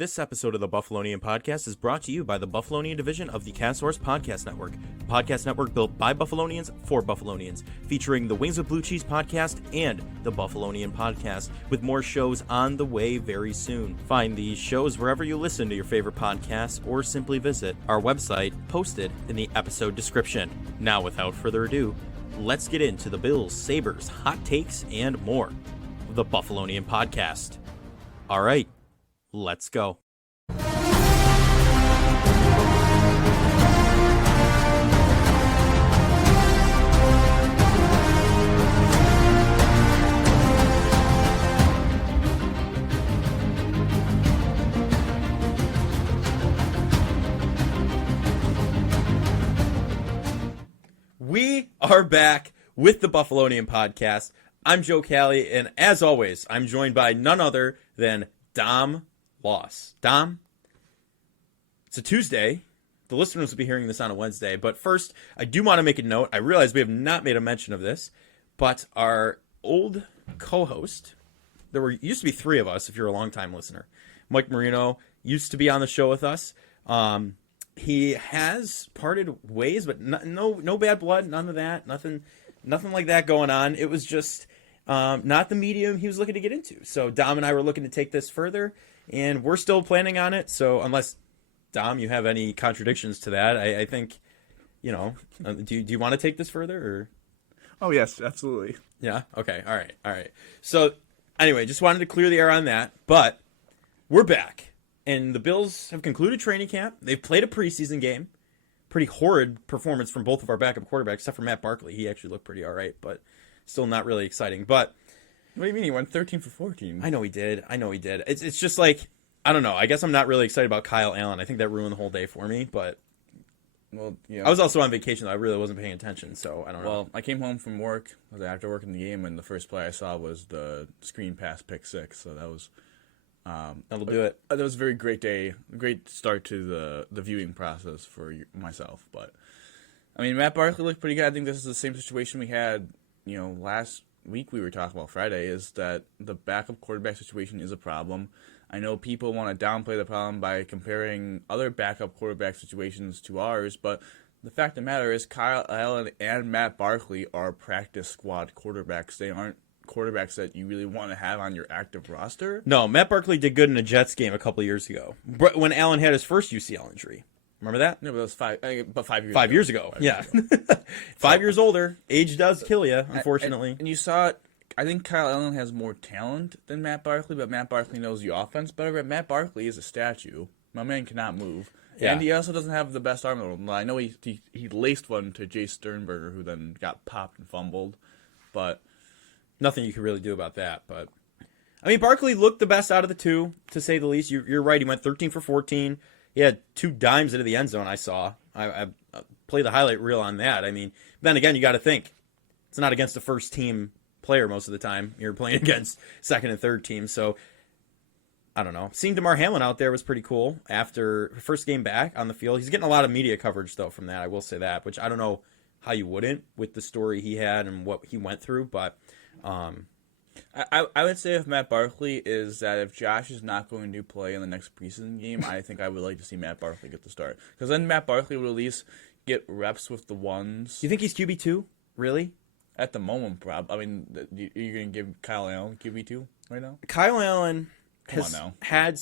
This episode of the Buffalonian Podcast is brought to you by the Buffalonian division of the Castsource Podcast Network. The podcast network built by Buffalonians for Buffalonians, featuring the Wings with Blue Cheese podcast and the Buffalonian Podcast, with more shows on the way very soon. Find these shows wherever you listen to your favorite podcasts or simply visit our website posted in the episode description. Now, without further ado, let's get into the Bills, Sabres, hot takes, and more. The Buffalonian Podcast. All right. Let's go. We are back with the Buffalonian Podcast. I'm Joe Callie, and as always, I'm joined by none other than Dom Loss. Dom, it's a Tuesday. The listeners will be hearing this on a Wednesday. But first, I do want to make a note. I realize we have not made a mention of this, but our old co-host, used to be three of us if you're a longtime listener. Mike Marino used to be on the show with us. He has parted ways, but no bad blood, none of that, nothing like that going on. It was just not the medium he was looking to get into. So Dom and I were looking to take this further. And we're still planning on it, so unless, Dom, you have any contradictions to that, I think, do you want to take this further? Or? Oh, yes, absolutely. Yeah? Okay, all right. So, anyway, just wanted to clear the air on that, but we're back. And the Bills have concluded training camp. They've played a preseason game. Pretty horrid performance from both of our backup quarterbacks, except for Matt Barkley. He actually looked pretty all right, but still not really exciting. But what do you mean? He went 13 for 14. I know he did. It's just like, I don't know. I guess I'm not really excited about Kyle Allen. I think that ruined the whole day for me, but well, yeah. I was also on vacation, though. I really wasn't paying attention, so I don't know. Well, I came home from work after working the game, and the first play I saw was the screen pass pick six, so that was... That'll do it. That was a very great day, great start to the viewing process for myself, but I mean, Matt Barkley looked pretty good. I think this is the same situation we had, last week we were talking about Friday, is that the backup quarterback situation is a problem. I know people want to downplay the problem by comparing other backup quarterback situations to ours, but the fact of the matter is Kyle Allen and Matt Barkley are practice squad quarterbacks. They aren't quarterbacks that you really want to have on your active roster. No, Matt Barkley did good in a Jets game a couple of years ago, when Allen had his first UCL injury. Remember that? No, but that was 5 years ago. 5 years ago, yeah. 5 years older. Age does kill you, unfortunately. And you saw it. I think Kyle Allen has more talent than Matt Barkley, but Matt Barkley knows the offense better. But Matt Barkley is a statue. My man cannot move. Yeah. And he also doesn't have the best arm in the world. I know he laced one to Jay Sternberger, who then got popped and fumbled. But nothing you can really do about that. But I mean, Barkley looked the best out of the two, to say the least. You're right. He went 13 for 14. He had 2 dimes into the end zone, I saw. I played the highlight reel on that. I mean, then again, you got to think. It's not against a first-team player most of the time. You're playing against second and third teams. So, I don't know. Seeing DeMar Hamlin out there was pretty cool after first game back on the field. He's getting a lot of media coverage, though, from that. I will say that, which I don't know how you wouldn't with the story he had and what he went through. But I would say if Matt Barkley is that if Josh is not going to play in the next preseason game, I think I would like to see Matt Barkley get the start. Because then Matt Barkley will at least get reps with the ones. You think he's QB2? Really? At the moment, I mean, you're going to give Kyle Allen QB2 right now? Kyle Allen had...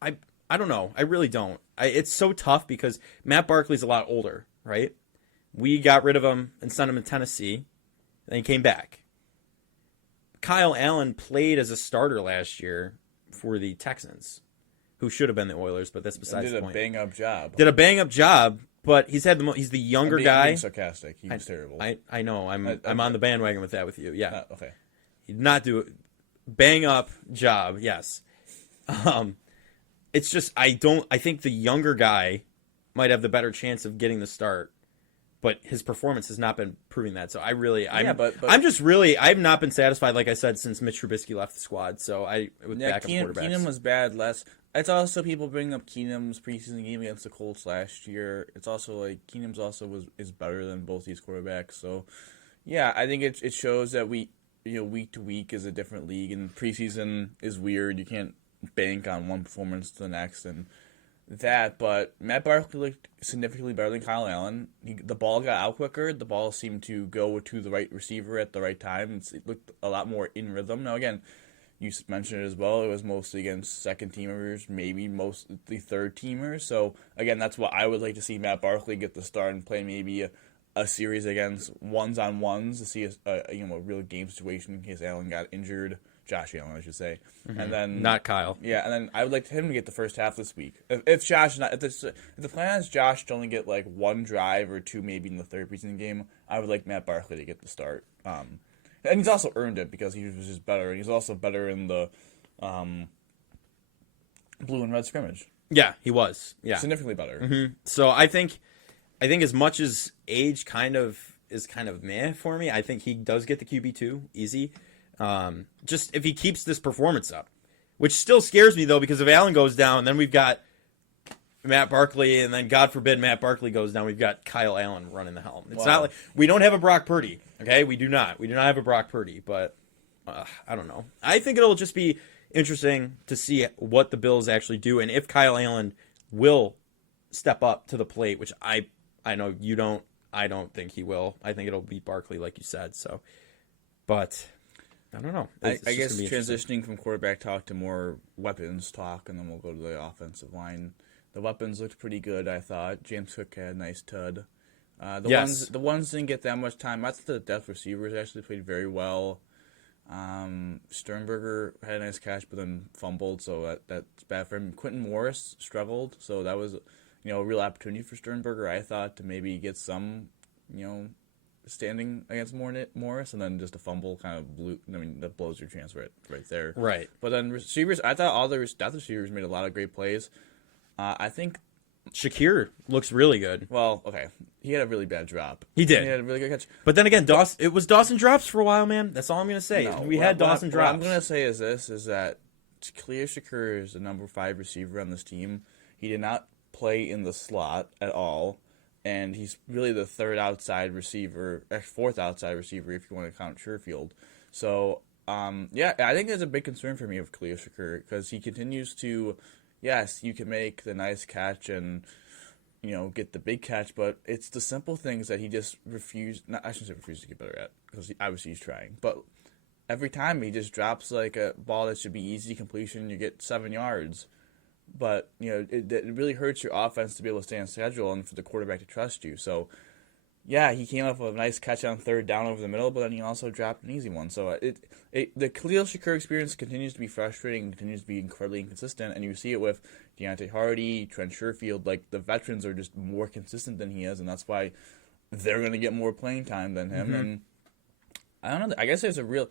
I don't know. I really don't. It's so tough because Matt Barkley's a lot older, right? We got rid of him and sent him to Tennessee. Then he came back. Kyle Allen played as a starter last year for the Texans, who should have been the Oilers, but that's besides the point. Did a bang-up job, but he's the younger guy. I'm being sarcastic. He was terrible. I know. I'm on the bandwagon with that with you. Yeah. Okay. He did not do a bang-up job, yes. It's just, I think the younger guy might have the better chance of getting the start. But his performance has not been proving that. So I've not been satisfied, like I said, since Mitch Trubisky left the squad. So backup quarterbacks. Keenum was bad last. It's also people bring up Keenum's preseason game against the Colts last year. It's also like Keenum's also is better than both these quarterbacks. So yeah, I think it shows that week to week is a different league, and preseason is weird. You can't bank on one performance to the next and that. But Matt Barkley looked significantly better than Kyle Allen. The ball got out quicker. The ball seemed to go to the right receiver at the right time. It looked a lot more in rhythm. Now, again, you mentioned it as well. It was mostly against second teamers, maybe mostly third teamers. So, again, that's what I would like to see Matt Barkley get the start and play maybe a series against ones-on-ones to see a real game situation in case Allen got injured. Josh Allen, I should say. Mm-hmm. And then not Kyle. Yeah, and then I would like him to get the first half this week. If the plan is Josh to only get like one drive or two maybe in the third preseason game, I would like Matt Barkley to get the start. And he's also earned it because he was just better, and he's also better in the blue and red scrimmage. Yeah, he was. Yeah, significantly better. Mm-hmm. So I think as much as age is kind of meh for me, I think he does get the QB2 easy. Just if he keeps this performance up, which still scares me though, because if Allen goes down, then we've got Matt Barkley, and then God forbid Matt Barkley goes down, we've got Kyle Allen running the helm. It's not like we don't have a Brock Purdy. Okay, we do not have a Brock Purdy, but I don't know. I think it'll just be interesting to see what the Bills actually do, and if Kyle Allen will step up to the plate, which I know you don't. I don't think he will. I think it'll be Barkley, like you said. So, but I don't know. I guess transitioning from quarterback talk to more weapons talk, and then we'll go to the offensive line. The weapons looked pretty good, I thought. James Cook had a nice tud. The ones didn't get that much time. I thought the depth receivers actually played very well. Sternberger had a nice catch, but then fumbled, so that's bad for him. Quentin Morris struggled, so that was a real opportunity for Sternberger, I thought, to maybe get some standing against Morris, and then just a fumble kind of that blows your chance right there. Right. But then receivers, I thought all the receivers made a lot of great plays. I think Shakir looks really good. Well, okay. He had a really bad drop. He did. He had a really good catch. But then again, it was Dawson drops for a while, man. That's all I'm going to say. No, we had Dawson drops. What I'm going to say is that Khalil Shakir is the number 5 receiver on this team. He did not play in the slot at all, and he's really the fourth outside receiver if you want to count Sherfield. So, I think there's a big concern for me of Khalil Shakir because he continues to, yes, you can make the nice catch and get the big catch, but it's the simple things that he just refused. I shouldn't say refused to get better at because obviously he's trying, but every time he just drops like a ball that should be easy completion, you get 7 yards. But, it really hurts your offense to be able to stay on schedule and for the quarterback to trust you. So, yeah, he came up with a nice catch on third down over the middle, but then he also dropped an easy one. So, the Khalil Shakir experience continues to be frustrating, continues to be incredibly inconsistent, and you see it with Deontay Hardy, Trent Sherfield. Like, the veterans are just more consistent than he is, and that's why they're going to get more playing time than him. Mm-hmm. And I don't know. I guess there's a real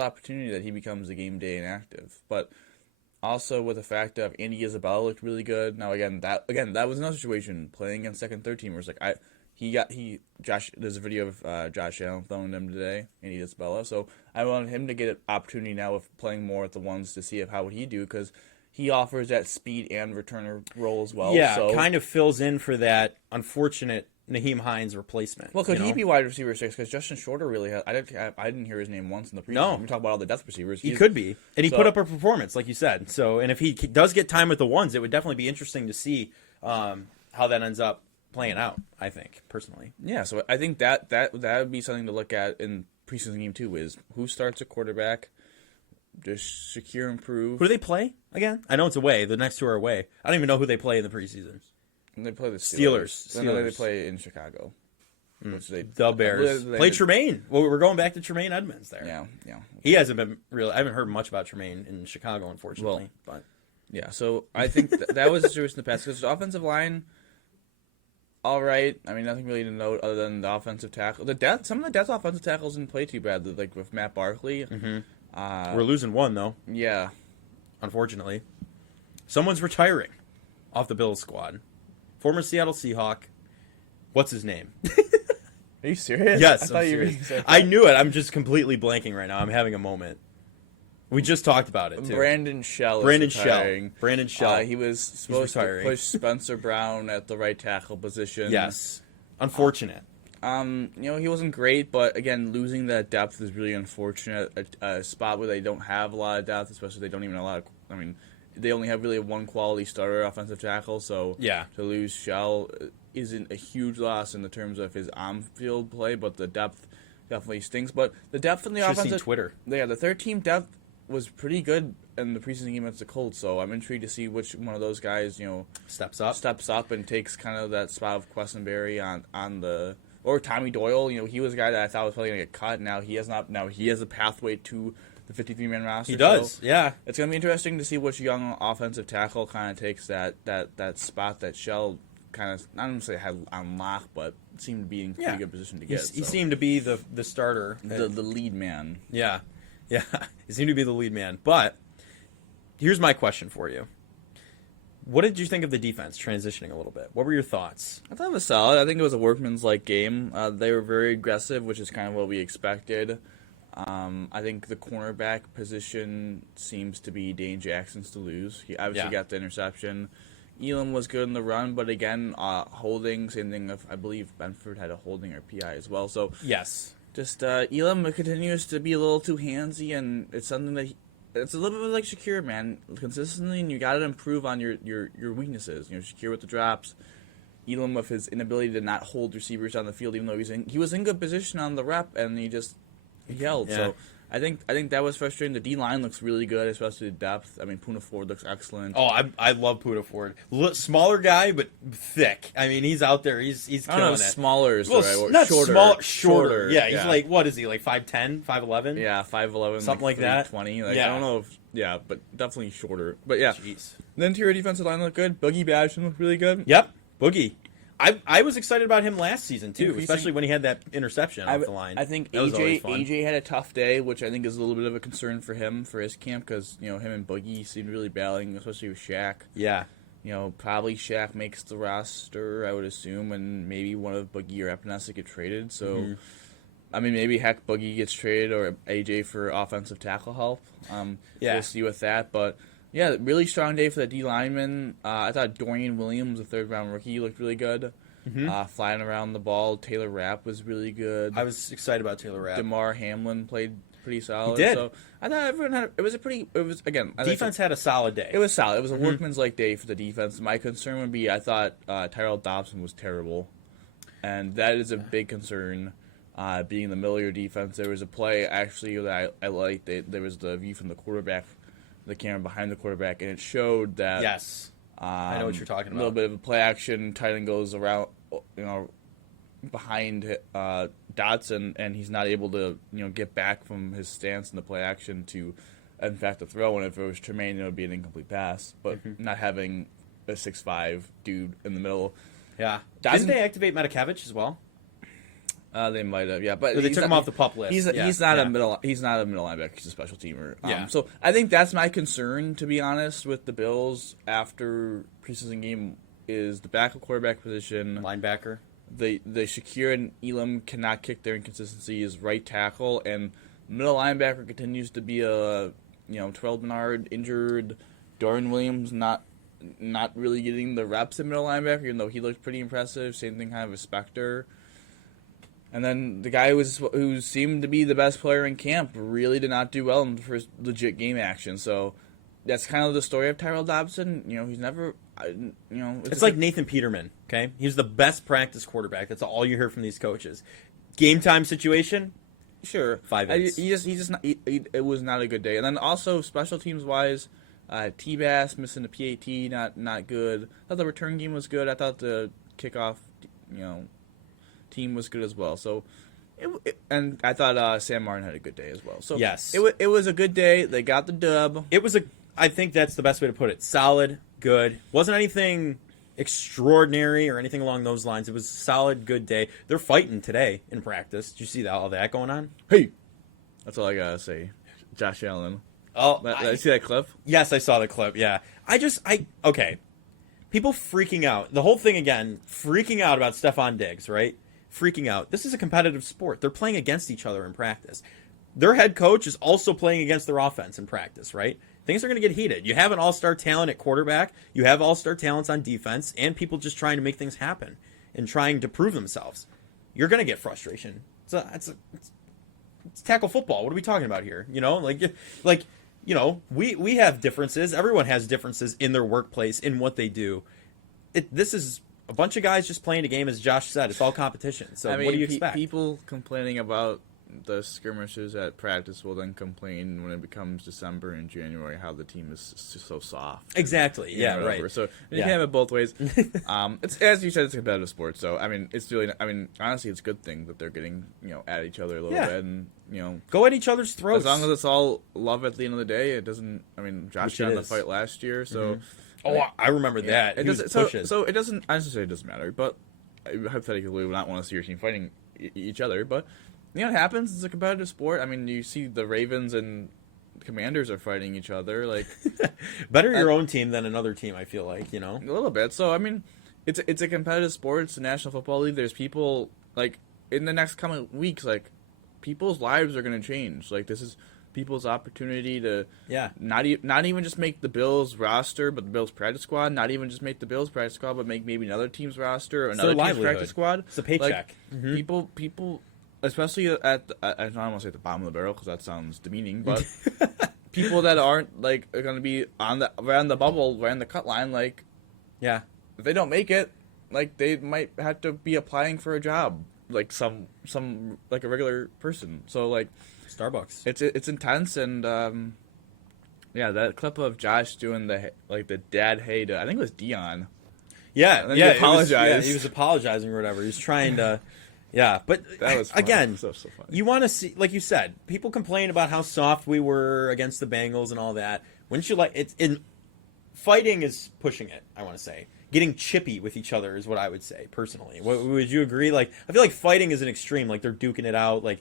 opportunity that he becomes a game day inactive. But also with the fact of Andy Isabella looked really good. Now that was another situation playing against second, third teamers. Like there's a video of Josh Allen throwing them today, Andy Isabella. So I wanted him to get an opportunity now of playing more at the ones to see how would he do because he offers that speed and returner role as well. Yeah, so kind of fills in for that unfortunate Naheem Hines replacement. Well, could he be wide receiver 6? Because Justin Shorter really I didn't hear his name once in the preseason. No. We talk about all the depth receivers. He could be. And he put up a performance, like you said. So, and if he does get time with the ones, it would definitely be interesting to see how that ends up playing out, I think, personally. Yeah, so I think that would be something to look at in preseason game 2 is who starts a quarterback, does Shakir improve? Who do they play again? I know it's away. The next 2 are away. I don't even know who they play in the preseason. And they play the Steelers. And then they play in Chicago. The Bears. Play Tremaine. Well, we're going back to Tremaine Edmonds there. Yeah. He hasn't been really. I haven't heard much about Tremaine in Chicago, unfortunately. But yeah, so I think that was the situation in the past because the offensive line, all right. I mean, nothing really to note other than the offensive tackle. Some of the depth offensive tackles didn't play too bad. Like with Matt Barkley. Mm-hmm. We're losing one though. Yeah, unfortunately, someone's retiring off the Bills squad. Former Seattle Seahawk. What's his name? Are you serious? Yes, I thought you were being so I knew it. I'm just completely blanking right now. I'm having a moment. We just talked about it, too. Brandon Shell. Brandon Shell. He was supposed to push Spencer Brown at the right tackle position. Yes. Unfortunate. He wasn't great, but again, losing that depth is really unfortunate. A spot where they don't have a lot of depth, especially they don't even have a lot of I mean, they only have really one quality starter offensive tackle, so Yeah. to lose Shell isn't a huge loss in the terms of his on-field play, but the depth definitely stinks. But the depth in the Should've seen offensive Twitter. Yeah, the third team depth was pretty good in the preseason game against the Colts, so I'm intrigued to see which one of those guys, Steps up and takes kind of that spot of Questenberry on the, or Tommy Doyle. He was a guy that I thought was probably going to get cut. Now he has a pathway to the 53-man roster. He does, so yeah. it's going to be interesting to see which young offensive tackle kind of takes that spot that Shell kind of, I don't want to say had on lock, but seemed to be in pretty good position to get. He seemed to be the starter. The lead man. Yeah. Yeah. He seemed to be the lead man. But here's my question for you. What did you think of the defense transitioning a little bit? What were your thoughts? I thought it was solid. I think it was a workman's-like game. They were very aggressive, which is kind of what we expected. I think the cornerback position seems to be Dane Jackson's to lose. He obviously got the interception. Elam was good in the run, but again, holding, same thing I believe Benford had a holding or PI as well. So Yes. just Elam continues to be a little too handsy, and it's something that it's a little bit like Shakir, man. Consistently, and you got to improve on your weaknesses. Shakir with the drops, Elam with his inability to not hold receivers on the field, even though he was in good position on the rep, and he held. Yeah. So I think that was frustrating. The D line looks really good, especially the depth. I mean, Poona Ford looks excellent. Oh, I love Poona Ford. Smaller guy, but thick. I mean, he's out there. He's killing I don't know, it. smaller is Well, the right word. not Shorter. small, shorter. Yeah, he's like, what is he, like 5'10", 5'11"? Yeah, 5'11", Something like that. 20. Yeah. I don't know if, but definitely shorter. But yeah, Jeez. the interior defensive line looked good. Boogie Badgerton looked really good. Yep, Boogie. I was excited about him last season too, Increasing- especially when he had that interception off the line. I think That was always fun. AJ had a tough day, which I think is a little bit of a concern for him for his camp because him and Boogie seemed really battling, especially with Shaq. Yeah. Probably Shaq makes the roster, I would assume, and maybe one of Boogie or Epinesa get traded. So, I mean, maybe heck Boogie gets traded or AJ for offensive tackle help. We'll see with that, but. Yeah, really strong day for the D lineman. I thought Dorian Williams, the third-round rookie, looked really good. Flying around the ball. Taylor Rapp was really good. I was excited about Taylor Rapp. DeMar Hamlin played pretty solid. He did. So I thought everyone had. It was again. Defense had a solid day. It was solid. It was a workman's-like day for the defense. My concern would be I thought Tyrell Dobson was terrible, and that is a big concern. Being in the middle of your defense, there was a play actually that I liked. There was the view from the quarterback. The camera behind the quarterback, and it showed that Yes. I know what you're talking a little about. bit of a play action. Tight end goes around, behind Dotson, and he's not able to get back from his stance in the play action to, in fact, the throw. And if it was Tremaine, it would be an incomplete pass. But not having a 6'5" dude in the middle. Yeah. Dotson- Didn't they activate Matakevich as well? They might have, yeah, but Or they he's took him off the pup list. He's Yeah. not Yeah. a middle. He's not a middle linebacker. He's a special teamer. Yeah. So I think that's my concern, to be honest, with the Bills after preseason game is the backup quarterback position. Linebacker. The Shakir and Elam cannot kick their inconsistencies. Right tackle and middle linebacker continues to be a Terrell Bernard injured. Dorian Williams not really getting the reps in middle linebacker, even though he looked pretty impressive. Same thing kind of with Spector. And then the guy who seemed to be the best player in camp really did not do well in the first legit game action. So that's kind of the story of Tyrell Dobson. He's never, It's like Nathan Peterman, okay? He was the best practice quarterback. That's all you hear from these coaches. Game time situation, sure 5-8. It was not a good day. And then also special teams wise, T-Bass missing the PAT, not good. I thought the return game was good. I thought the kickoff, team was good as well. So, and I thought Sam Martin had a good day as well. So Yes. it was a good day. They got the dub. I think that's the best way to put it. Solid, good. Wasn't anything extraordinary or anything along those lines. It was a solid, good day. They're fighting today in practice. Did you see all that going on? Hey, that's all I gotta say. Josh Allen. Oh, Did you see that clip? Yes, I saw the clip. Yeah, okay. People freaking out. The whole thing again, freaking out about Stephon Diggs, right? Freaking out. This is a competitive sport. They're playing against each other in practice. Their head coach is also playing against their offense in practice, right? Things are going to get heated. You have an all-star talent at quarterback. You have all-star talents on defense, and people just trying to make things happen and trying to prove themselves. You're going to get frustration. It's tackle football. What are we talking about here? we have differences. Everyone has differences in their workplace, in what they do. This is a bunch of guys just playing a game, as Josh said. It's all competition. So what do you expect? People complaining about the skirmishes at practice will then complain when it becomes December and January how the team is so soft. Exactly. Yeah, right. So you can have it both ways. It's, as you said, it's a competitive sport. So it's really. Honestly, it's a good thing that they're getting at each other a little bit and go at each other's throats. As long as it's all love at the end of the day, it doesn't. Josh got in the fight last year, so. Mm-hmm. Oh, I remember that. It doesn't, so it doesn't. I just say it doesn't matter, but hypothetically, we would not want to see your team fighting each other, but. It happens. It's a competitive sport. You see the Ravens and Commanders are fighting each other. Like, better your own team than another team. I feel like a little bit. So it's a competitive sport. It's the National Football League. There's people in the next coming weeks. People's lives are going to change. This is people's opportunity to not even just make the Bills roster, but the Bills practice squad. Not even just make the Bills practice squad, but make maybe another team's roster or another team's practice squad. It's a paycheck. People. Especially I don't want to say at the bottom of the barrel because that sounds demeaning, but people that aren't going to be on the bubble, right on the cut line, if they don't make it, they might have to be applying for a job, some a regular person. So Starbucks. It's intense, and that clip of Josh doing the dad hey to I think it was Dion. Yeah, he apologized. He was apologizing or whatever. He was trying to. Yeah, but that was again, so funny. You want to see, like you said, people complain about how soft we were against the Bengals and all that. Wouldn't you fighting is pushing it, I want to say. Getting chippy with each other is what I would say, personally. Would you agree? I feel like fighting is an extreme. They're duking it out. I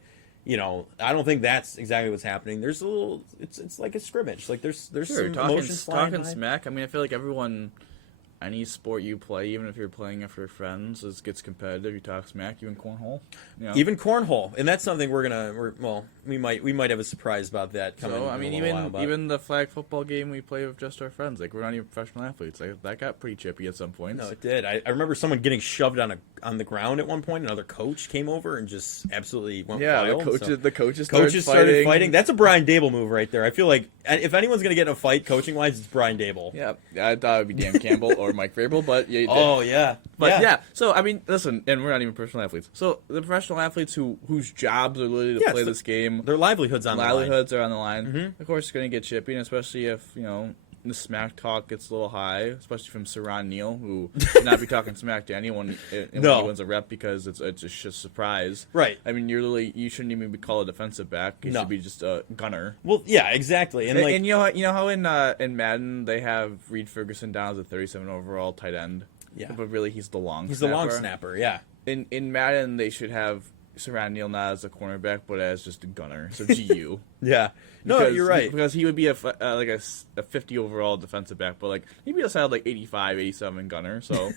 don't think that's exactly what's happening. There's a little, it's like a scrimmage. There's some emotions flying talking smack. I feel like everyone... Any sport you play, even if you're playing it for friends, gets competitive. You talk smack, even cornhole. Even cornhole, and that's something we might have a surprise about that coming. So even the flag football game we play with just our friends, we're not even professional athletes. That got pretty chippy at some points. No, it did. I remember someone getting shoved on the ground at one point. Another coach came over and just absolutely went wild. The coaches started fighting. That's a Brian Dable move right there. I feel like if anyone's gonna get in a fight coaching wise, it's Brian Dable. Yeah, I thought it would be Dan Campbell or Mike Vrabel, but yeah, you did. Oh yeah, So listen, and we're not even professional athletes. So the professional athletes whose jobs are literally to play this game, their livelihoods are on the line. Mm-hmm. Of course, it's going to get chippy, and especially if the smack talk gets a little high, especially from Saran Neal, who should not be talking smack to anyone when he wins a rep because it's just a surprise. Right. You shouldn't even be called a defensive back. You should be just a gunner. Well, yeah, exactly. And you know how in Madden they have Reed Ferguson down as a 37 overall tight end. Yeah. But really, he's the long. He's snapper. the long snapper. Yeah. In Madden, they should have Saran Neal not as a cornerback, but as just a gunner. So GU. Yeah. No, you're right. Because he would be a 50 overall defensive back, but he'd be a solid 85, 87 gunner. So,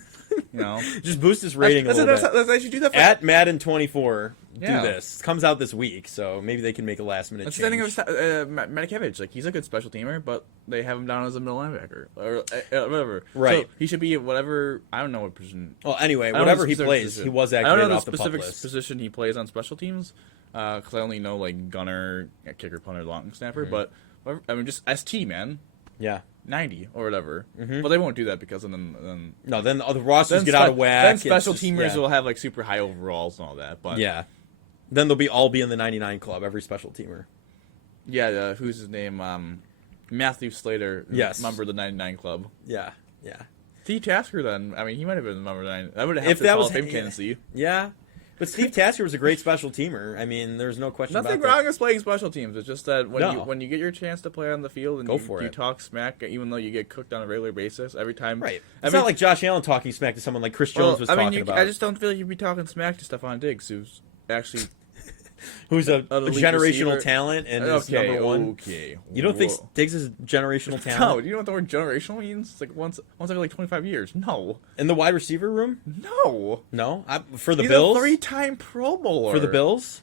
just boost his rating a little bit. I should do that at Madden 24. Do this. It comes out this week, so maybe they can make a last minute change. Standing Matakevich, he's a good special teamer, but they have him down as a middle linebacker or whatever. Right. So he should be whatever. I don't know what position. Well, anyway, whatever he plays, position. He was activated I don't know off the specific position he plays on special teams, because I only know gunner, kicker, punter, long snapper. Mm-hmm. But just ST, man. Yeah. 90 or whatever. Mm-hmm. But they won't do that because then the rosters get out of whack. Then special teamers will have super high overalls and all that. But yeah. Then they'll all be in the 99 club, every special teamer. Yeah, who's his name? Matthew Slater, member of the 99 club. Yeah. Steve Tasker, then. He might have been the member of the 99. That would have Hall of Fame candidacy. Yeah. But Steve Tasker was a great special teamer. There's no question about that. Nothing wrong with playing special teams. It's just that when you get your chance to play on the field and you talk smack, even though you get cooked on a regular basis every time. Right. It's not like Josh Allen talking smack to someone like Chris Jones was talking about. I just don't feel like you'd be talking smack to Stephon Diggs, who's actually... who's a generational talent and is number one. Okay. You don't think Diggs is generational talent? No. Do you know what the word generational means? It's once every 25 years. No. In the wide receiver room? No. No? For the Bills? He's a 3-time Pro Bowler. For the Bills?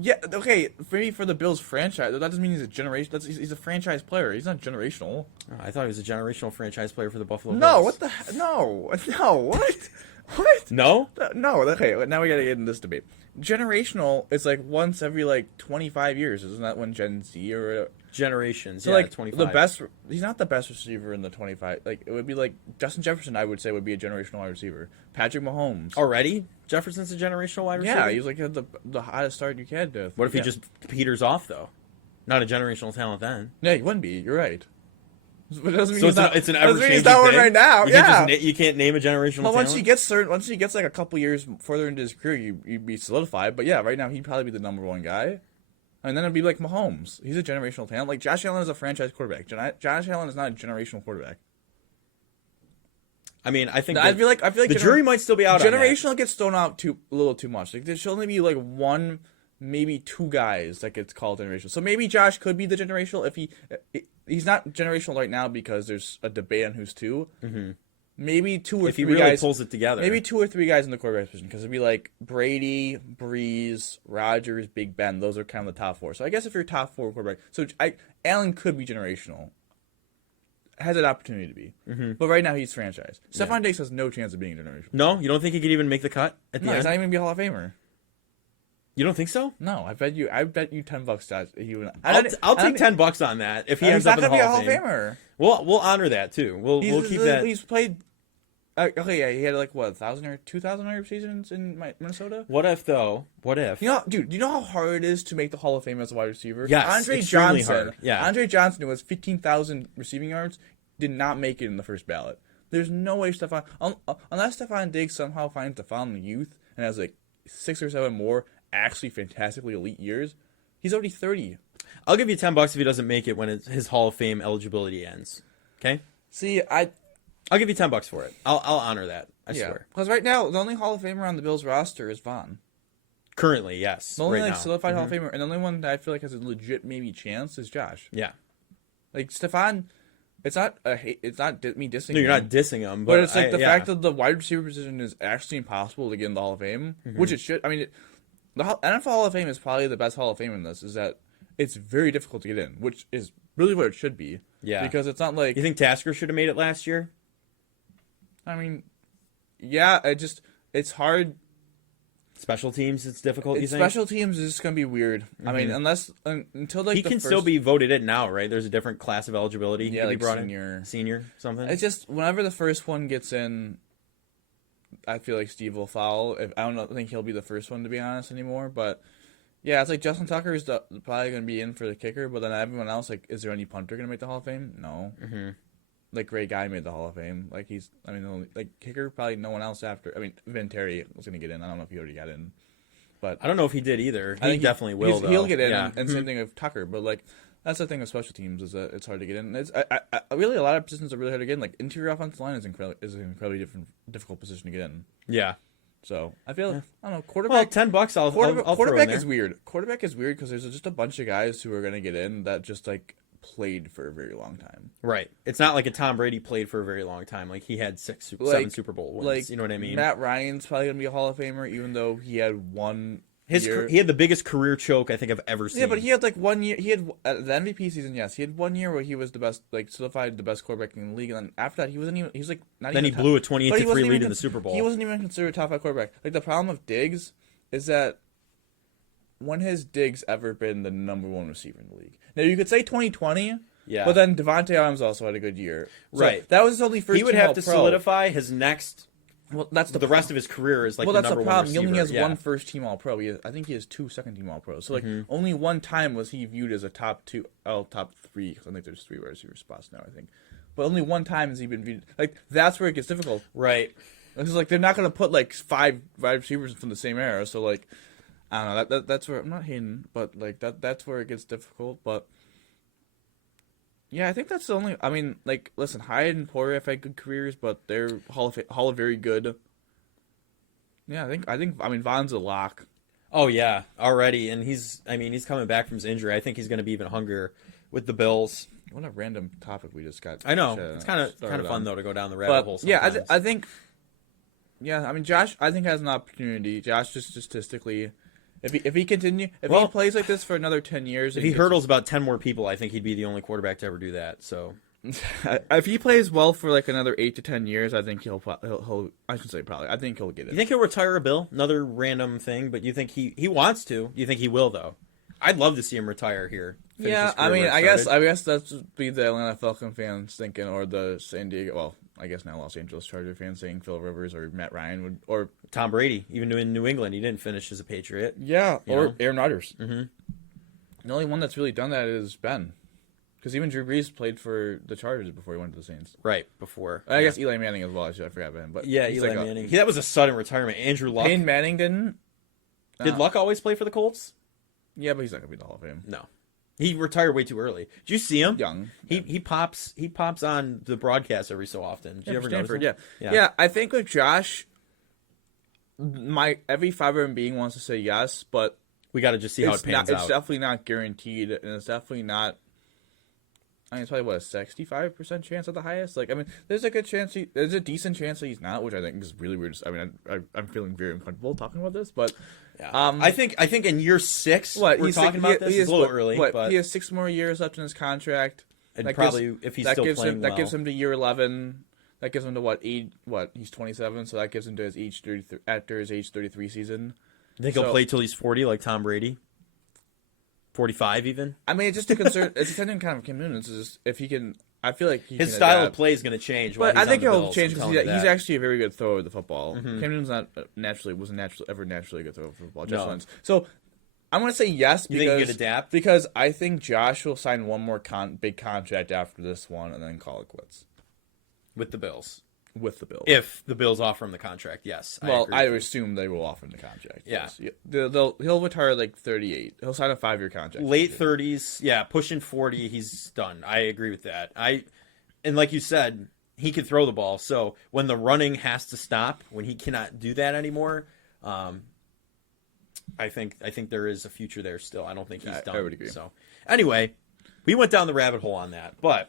Yeah, okay, maybe for the Bills franchise. That doesn't mean he's a generation. He's a franchise player. He's not generational. Oh, I thought he was a generational franchise player for the Buffalo Bills. No, what the... No, what? What? No? No. Okay, now we gotta get in this debate. Generational is like once every like 25 years. Isn't that when Gen Z or Generations. so yeah, like 25. the best? He's not the best receiver in the 25. Like it would be like Justin Jefferson. I would say would be a generational wide receiver. Patrick Mahomes. Already? Jefferson's a generational wide receiver? Yeah, he's like had the hottest start you can do. What if he just peters off, though? Not a generational talent then. Yeah, he wouldn't be. You're right. But it doesn't mean So he's not, it's an doesn't mean ever-changing he's not one thing? right now. You Yeah. can't you can't name a generational Well, talent? once he gets like a couple years further into his career, you'd be solidified. But yeah, right now he'd probably be the number one guy, and then it'd be like Mahomes. He's a generational talent. Like Josh Allen is a franchise quarterback. Josh Allen is not a generational quarterback. I mean, I think I feel like the jury might still be out on that. generational gets thrown out a little too much. Like there should only be like one, maybe two guys that gets called generational. So maybe Josh could be the generational if he's not generational right now because there's a debate on who's two. Mm-hmm. Maybe two or If three he really guys pulls it together. Maybe two or three guys in the quarterback position because it'd be like Brady, Breeze, Rodgers, Big Ben. Those are kind of the top four. So I guess if you're top four quarterback, so Allen could be generational. Has an opportunity to be, but right now he's franchise. Stephon Diggs has no chance of being generational. No? You don't think he could even make the cut at the No, end? he's not even gonna be a Hall of Famer. You don't think so? No, I bet you $10 that he would. I'll take $10 on that if he ends he's up not in the gonna be a Hall Hall of of Fame. Famer. We'll honor that too. We'll keep that. He's played. Okay, yeah, he had like what 1,000 or 2,000 seasons in Minnesota. What if though? What if? You know, dude, do you know how hard it is to make the Hall of Fame as a wide receiver? Yes, Andre extremely Johnson. hard. Yeah. Andre Johnson, who has 15,000 receiving yards, did not make it in the first ballot. There's no way unless Stephon Diggs somehow finds the fountain of youth and has like 6 or 7 more actually fantastically elite years, he's already 30. I'll give you $10 if he doesn't make it when his Hall of Fame eligibility ends. Okay. See, I'll give you $10 for it. I'll honor that. I swear. Because right now the only Hall of Famer on the Bills roster is Vaughn. Currently, yes. The only right like now. solidified Hall of Famer, and the only one that I feel like has a legit maybe chance is Josh. Yeah. Like Stephon, it's not me dissing. No, you're him, not dissing him, but it's like the yeah. fact that the wide receiver position is actually impossible to get in the Hall of Fame, which it should. I mean, the NFL Hall of Fame is probably the best Hall of Fame in this. Is that it's very difficult to get in, which is really what it should be. Yeah. Because it's not like You think Tasker should have made it last year? I mean, yeah, it's hard. Special teams, it's difficult. You think? Special teams is just gonna be weird. I mean, until like he the can first, still be voted in now, right? There's a different class of eligibility. He Yeah, can be like brought senior. in. Senior, something. It's just whenever the first one gets in, I feel like Steve will foul. I don't think he'll be the first one to be honest anymore. But yeah, it's like Justin Tucker is probably going to be in for the kicker, but then everyone else, like, is there any punter going to make the Hall of Fame? No. Mm-hmm. Like Ray Guy made the Hall of Fame. Like kicker, probably no one else after. I mean, Vinatieri was going to get in. I don't know if he already got in, but I don't know if he did either. I He think definitely will. Though. He'll get in, Yeah. and same thing with Tucker. But like, that's the thing with special teams is that it's hard to get in. It's really a lot of positions are really hard to get in. Like interior offensive line is an incredibly difficult position to get in. Yeah. So I feel I don't know Well, quarterback. $10. I'll throw in Quarterback there. is weird. Quarterback is weird because there's just a bunch of guys who are gonna get in that just like played for a very long time. Right. It's not like a Tom Brady played for a very long time. Like he had 7 Super Bowl wins. Like You know what I mean? Matt Ryan's probably gonna be a Hall of Famer, even though he had one. He had the biggest career choke I think I've ever seen. Yeah, but he had like 1 year. He had the MVP season. Yes, he had 1 year where he was the best, like solidified the best quarterback in the league. And then after that, he wasn't even. He was like not. Then even he blew a but he 28-3 wasn't lead even in the Super Bowl. He wasn't even considered a top 5 quarterback. Like the problem with Diggs is that when has Diggs ever been the number 1 receiver in the league? Now you could say 2020. Yeah. But then Devontae Adams also had a good year. So Right. that was his only first. He would team have to All-Pro. solidify his next. Well, that's The rest of his career is like well, the that's number the problem. one He receiver. only has yeah. one first team All Pro. I think he has 2 second team All Pros. So like only one time was he viewed as a top 3. Because I think there's 3 wide receiver spots now. I think, but only one time has he been viewed. Like that's where it gets difficult. Right. It's like they're not going to put like 5 wide receivers from the same era. So like I don't know. That's where I'm not hating, but like that's where it gets difficult. But yeah, I think that's the only. I mean, like, listen, Hyatt and Poirier have had good careers, but they're Hall of very good. Yeah, I think. I mean, Vaughn's a lock. Oh yeah, already, and he's coming back from his injury. I think he's going to be even hungrier with the Bills. What a random topic we just got. I know it's kind of fun though to go down the rabbit hole. Yeah, Sometimes. I think. Yeah, I mean, Josh, I think has an opportunity. Josh, just statistically, if he plays like this for another 10 years, if he hurdles about 10 more people, I think he'd be the only quarterback to ever do that. So If he plays well for like another 8 to 10 years, I think he'll I should say probably. I think he'll get it. You think he'll retire a bill? Another random thing, but you think he wants to? You think he will though? I'd love to see him retire here. Yeah, I mean, I guess that's be the Atlanta Falcon fans thinking, or the San Diego. Well, I guess now Los Angeles Charger fans saying Phil Rivers or Matt Ryan would, or Tom Brady, even in New England, he didn't finish as a Patriot. Yeah, or know? Aaron Rodgers. Mm-hmm. The only one that's really done that is Ben. Because even Drew Brees played for the Chargers before he went to the Saints. Right, before. I guess Eli Manning as well. I forgot about him. But yeah, Eli Manning. That was a sudden retirement. Andrew Luck. Peyton Manning didn't. Did Luck always play for the Colts? Yeah, but he's not going to be in the Hall of Fame. No. He retired way too early. Did you see him? Young. He pops on the broadcast every so often. Did you ever notice him? Yeah, I think with Josh, every fiber in being wants to say yes, but we got to just see how it pans out. It's definitely not guaranteed, and it's definitely not. I mean, it's probably, a 65% chance at the highest? Like, I mean, there's a good chance there's a decent chance that he's not, which I think is really weird. I mean, I'm feeling very uncomfortable talking about this, but... Yeah. I think in year 6, we're talking about this. It's a little early, but... He has 6 more years left in his contract. And probably, if he's still playing well. That gives him to year 11. That gives him to, he's 27, so that gives him to his age 33, after his age 33 season. You think he'll play till he's 40, like Tom Brady? 45 even? I mean, it's just a concern. It's a kind of Cam Newton. It's just if he can. I feel like his style of play is going to change. But I think he'll change because he's actually a very good thrower of the football. Mm-hmm. Cam Newton's not ever naturally a good thrower of the football. Just once. So I'm going to say yes because you think he could adapt? Because I think Josh will sign one more big contract after this one and then call it quits with the Bills. With the Bills. If the Bills offer him the contract, yes. Well, I assume they will offer him the contract. Yeah. Yes. He'll retire like 38. He'll sign a 5-year contract. Late 30s, yeah, pushing 40, he's done. I agree with that. And like you said, he can throw the ball. So when the running has to stop, when he cannot do that anymore, I think there is a future there still. I don't think he's done. I would agree. So anyway, we went down the rabbit hole on that, but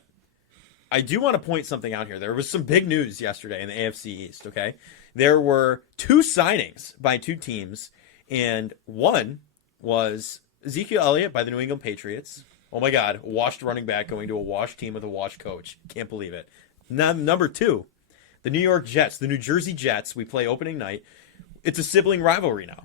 I do want to point something out here. There was some big news yesterday in the AFC East, okay? There were 2 signings by 2 teams, and one was Ezekiel Elliott by the New England Patriots. Oh my God, washed running back going to a washed team with a washed coach. Can't believe it. Number 2, the New York Jets, the New Jersey Jets. We play opening night. It's a sibling rivalry now.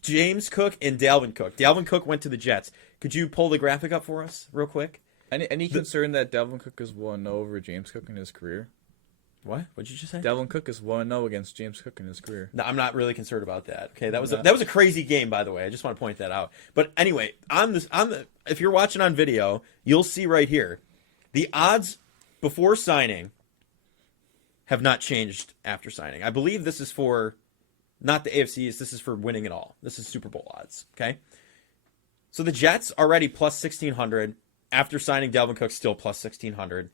James Cook and Dalvin Cook. Dalvin Cook went to the Jets. Could you pull the graphic up for us real quick? Any concern that Dalvin Cook is 1-0 over James Cook in his career? What? What'd you just say? Dalvin Cook is 1-0 against James Cook in his career. No, I'm not really concerned about that. Okay, that was a crazy game, by the way. I just want to point that out. But anyway, if you're watching on video, you'll see right here the odds before signing have not changed after signing. I believe this is for not the AFC East. This is for winning it all. This is Super Bowl odds. Okay, so the Jets already plus 1,600. After signing Dalvin Cook, still plus 1,600.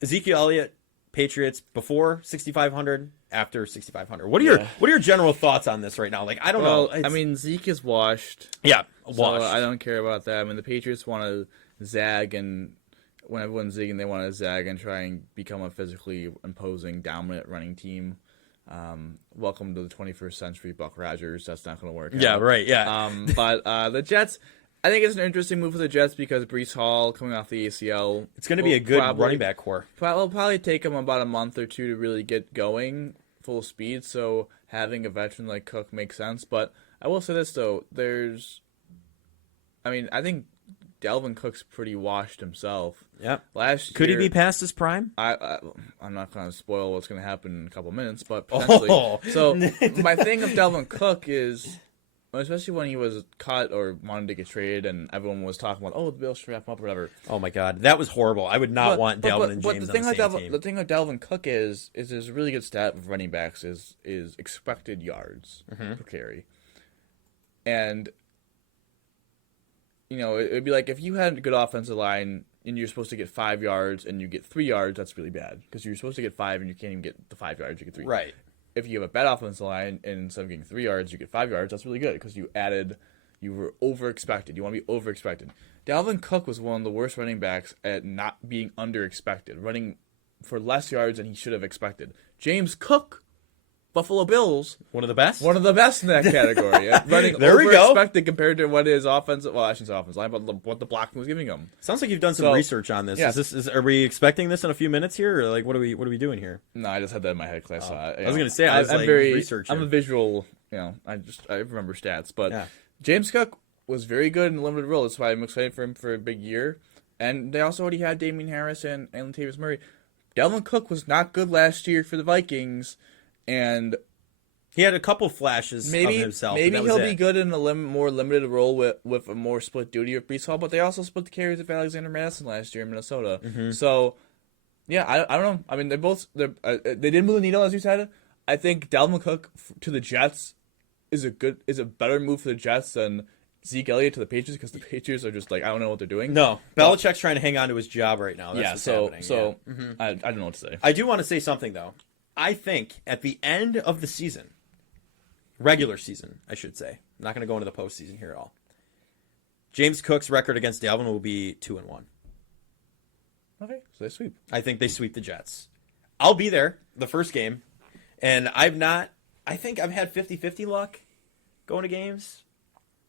Ezekiel Elliott, Patriots, before 6,500, after 6,500. What are your general thoughts on this right now? Like, I don't know. I mean, Zeke is washed. Yeah, washed. So I don't care about that. I mean, the Patriots want to zag, and when everyone's zigging, they want to zag and try and become a physically imposing, dominant running team. Welcome to the 21st century, Buck Rogers. That's not going to work. Yeah, right. Yeah. But the Jets. I think it's an interesting move for the Jets because Breece Hall coming off the ACL. It's going to be a good running back core. It'll probably take him about a month or 2 to really get going full speed. So having a veteran like Cook makes sense. But I will say this though, I think Dalvin Cook's pretty washed himself. Yeah. Last year, could he be past his prime? I'm not going to spoil what's going to happen in a couple minutes, but potentially. Oh. So my thing of Dalvin Cook is. Especially when he was cut or wanted to get traded, and everyone was talking about, the Bills should wrap him up or whatever. Oh my God, that was horrible. I would not want Dalvin and James on the same team. The thing with Dalvin Cook is there's a really good stat of running backs is expected yards per carry, and it'd be like if you had a good offensive line and you're supposed to get 5 yards and you get 3 yards, that's really bad because you're supposed to get 5 and you can't even get the 5 yards, you get 3. Right. If you have a bad offensive line and instead of getting 3 yards, you get 5 yards, that's really good because you were over-expected. You want to be over-expected. Dalvin Cook was one of the worst running backs at not being under-expected, running for less yards than he should have expected. James Cook Buffalo Bills, One of the best. one of the best in that category, running There we go. over-expected compared to what his offensive. Well, I shouldn't say offensive line, but what the blocking was giving him. Sounds like you've done some research on this. Yeah. Are we expecting this in a few minutes here, or like what are we doing here? No, I just had that in my head because I saw it. I was going to say I'm like very researcher. I'm a visual. I remember stats, but Yeah. James Cook was very good in a limited role. That's why I'm excited for him for a big year. And they also already had Damian Harris and Latavius Murray. Dalvin Cook was not good last year for the Vikings, and He had a couple flashes of himself. Maybe but that was he'll it. be good in a more limited role with a more split duty with Brees Hall, but they also split the carries with Alexander Madison last year in Minnesota. Mm-hmm. So, yeah, I don't know. I mean, they did move the needle, as you said. I think Dalvin Cook to the Jets is a better move for the Jets than Zeke Elliott to the Patriots, because the Patriots are just like, I don't know what they're doing. No, Belichick's trying to hang on to his job right now. That's what's happening. I don't know what to say. I do want to say something though. I think at the end of the season, regular season, I should say, I'm not going to go into the postseason here at all. James Cook's record against Dalvin will be 2-1. Okay, so they sweep. I think they sweep the Jets. I'll be there the first game, and I think I've had 50-50 luck going to games.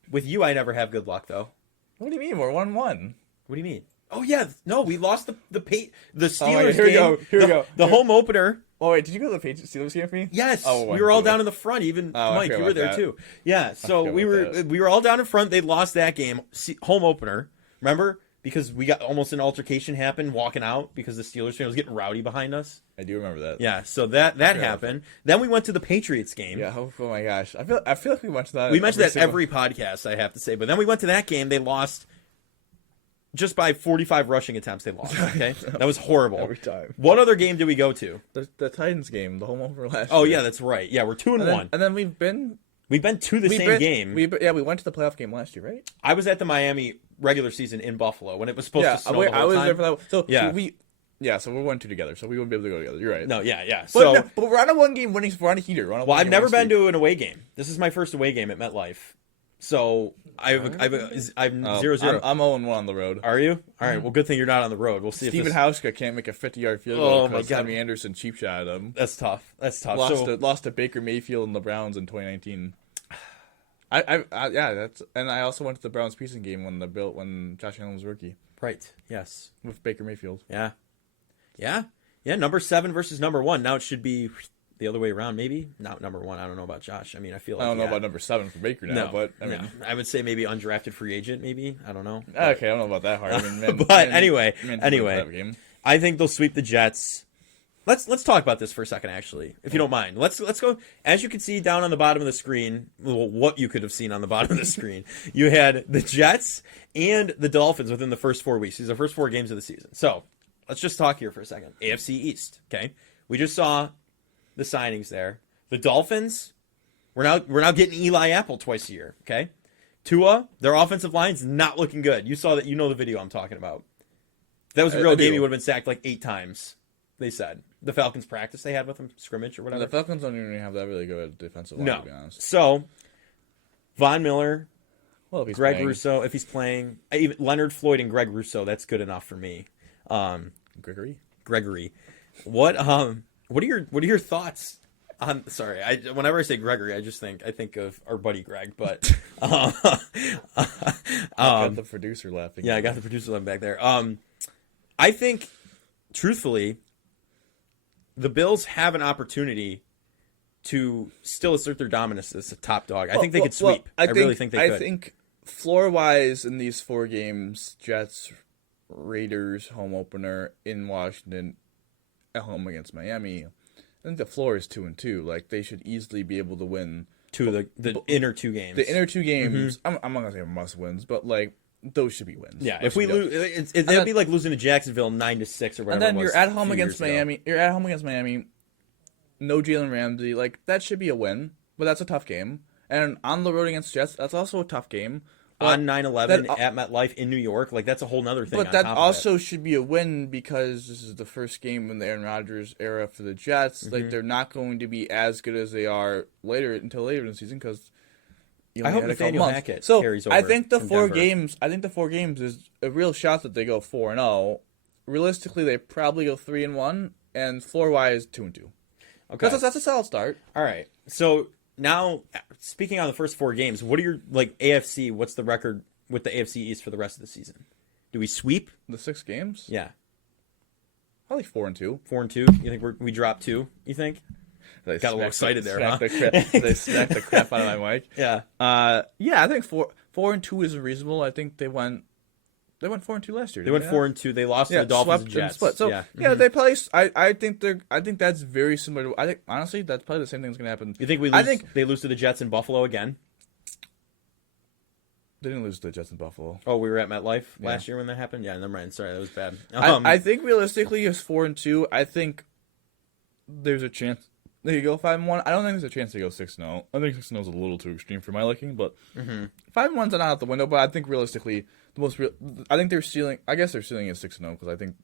With you, I never have good luck, though. What do you mean? We're 1-1. What do you mean? Oh, yeah. No, we lost the Steelers here we game. go. Here we go. The home opener. Oh, wait, did you go to the Patriots Steelers game for me? Yes. Oh, we were all down in the front. Even Mike, you were there, too. Yeah, so we were all down in front. They lost that game. Home opener. Remember? Because we got almost an altercation happened walking out because the Steelers fan was getting rowdy behind us. I do remember that. Yeah, so that happened. Then we went to the Patriots game. Yeah, oh my gosh. I feel like we mentioned that. We mentioned that every podcast, I have to say. But then we went to that game. They lost just by 45 rushing attempts. They lost. Okay, that was horrible. Every time. What other game did we go to? The Titans game, the home opener last Oh year. yeah, that's right. Yeah, we're 2-1. And then we've been to the same game. We went to the playoff game last year, right? I was at the Miami regular season in Buffalo when it was supposed to snow the I whole was time. there for that. So Yeah. so we're 1-2 together. So we wouldn't be able to go together. You're right. No, yeah. But, So, but we're on a one-game winning. We're on a heater. well, I've never been to an away game. This is my first away game at MetLife. So I'm 0-0. I'm 0-1 on the road. Are you? All right. Well, good thing you're not on the road. We'll see. Steven if Hauschka can't make a 50-yard field Oh, goal my because God. Tommy Anderson cheap shot him. That's tough. Lost to Baker Mayfield and the Browns in 2019. And I also went to the Browns preseason game when Josh Allen was rookie Right. Yes. with Baker Mayfield. Yeah. Number 7 versus number 1. Now it should be the other way around. Maybe not number 1. I don't know about Josh. I mean, I feel like I don't know about number 7 for Baker now, but I mean, I would say maybe undrafted free agent. Maybe I don't know. okay, I don't know about that hard. I mean, Anyway, I think they'll sweep the Jets. Let's talk about this for a second, actually, if you don't mind. Let's go. As you can see down on the bottom of the screen, well, what you could have seen on the bottom of the screen, you had the Jets and the Dolphins within the first 4 weeks. These are the first 4 games of the season. So let's just talk here for a second. AFC East. Okay, we just saw the signings there. The Dolphins. We're now getting Eli Apple twice a year. Okay, Tua. Their offensive line's not looking good. You saw that. You know the video I'm talking about. If that was a real game, he would have been sacked like 8 times. They said the Falcons practice they had with him, scrimmage or whatever. The Falcons don't even have that really good defensive line, No. to be honest. So, Von Miller, Well, if he's Greg playing, Rousseau, if he's playing, even Leonard Floyd and Greg Rousseau, that's good enough for me. Gregory, what are your thoughts on? Sorry, whenever I say Gregory, I think of our buddy Greg, but I got the producer laughing. yeah, I got the producer laughing back there. I think, truthfully, the Bills have an opportunity to still assert their dominance as a top dog. I think they could sweep. I really think they could. I think floor-wise in these 4 games, Jets, Raiders, home opener in Washington, at home against Miami, I think the floor is 2-2. Like, they should easily be able to win. The inner 2 games. The inner 2 games, I'm not going to say must-wins, but, like, those should be wins. Yeah, if we lose, it'd be like losing to Jacksonville 9-6 or whatever. And then it was you're at home a few against years ago. Miami. You're at home against Miami. No Jalen Ramsey. Like, that should be a win, but that's a tough game. And on the road against Jets, that's also a tough game. On 9/11 at MetLife in New York, like that's a whole nother thing. But on that top also of should be a win because this is the first game in the Aaron Rodgers era for the Jets. Mm-hmm. Like, they're not going to be as good as they are until later in the season because I hope Nathaniel Hackett so carries over. I think the from 4 Denver. games. I think the 4 games is a real shot that they go 4-0. Realistically, they probably go 3-1, and floor wise 2-2. Okay. That's a solid start. All right. So now, speaking on the first 4 games, what are your AFC? What's the record with the AFC East for the rest of the season? Do we sweep? The 6 games? Yeah. Probably 4-2. 4-2. You think we drop 2? You think? They Got a little excited there, huh? They smacked the crap out of my mic. Yeah. Yeah, I think 4-2 is reasonable. I think they went 4-2 last year. They went 4-2. They lost to the Dolphins and Jets. Split. So yeah, they probably. I think that's very similar to. I think honestly that's probably the same thing that's gonna happen. You think we lose? I think they lose to the Jets in Buffalo again. They didn't lose to the Jets in Buffalo. Oh, we were at MetLife last year when that happened. Yeah, never mind. Sorry, that was bad. I think realistically, it's 4-2. I think there's a chance they could go 5-1. I don't think there's a chance they go 6-0. I think 6-0 is a little too extreme for my liking, but 5-1's not out the window. But I think realistically, I think their ceiling. I guess their ceiling is 6-0 because I think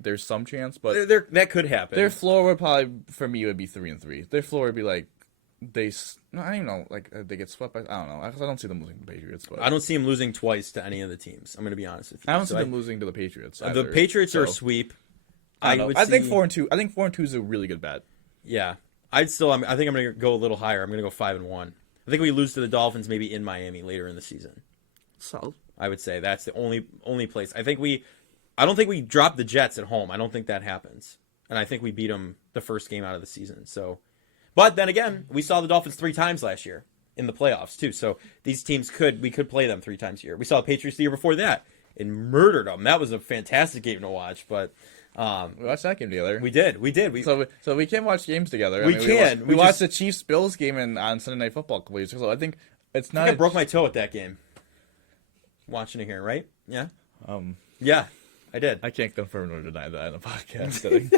there's some chance, but that could happen. Their floor would probably for me would be 3-3. Their floor would be like. I don't even know. Like they get swept by. I don't know. I don't see them losing to the Patriots. But I don't see them losing twice to any of the teams. I'm going to be honest with you. I don't see them losing to the Patriots. Either, the Patriots are a sweep. I think 4-2. I think 4-2 is a really good bet. Yeah, I think I'm going to go a little higher. I'm going to go 5-1. I think we lose to the Dolphins maybe in Miami later in the season. So I would say that's the only place. I don't think we drop the Jets at home. I don't think that happens, and I think we beat them the first game out of the season. So. But then again, we saw the Dolphins 3 times last year in the playoffs too. So these teams we could play them 3 times a year. We saw the Patriots the year before that and murdered them. That was a fantastic game to watch. But we watched that game together. We did. So we can watch games together. We watched the Chiefs Bills game on Sunday Night Football a couple years ago. So I think it's not. I broke my toe at that game. Watching it here, right? Yeah. Yeah. I did. I can't confirm nor deny that in a podcast setting.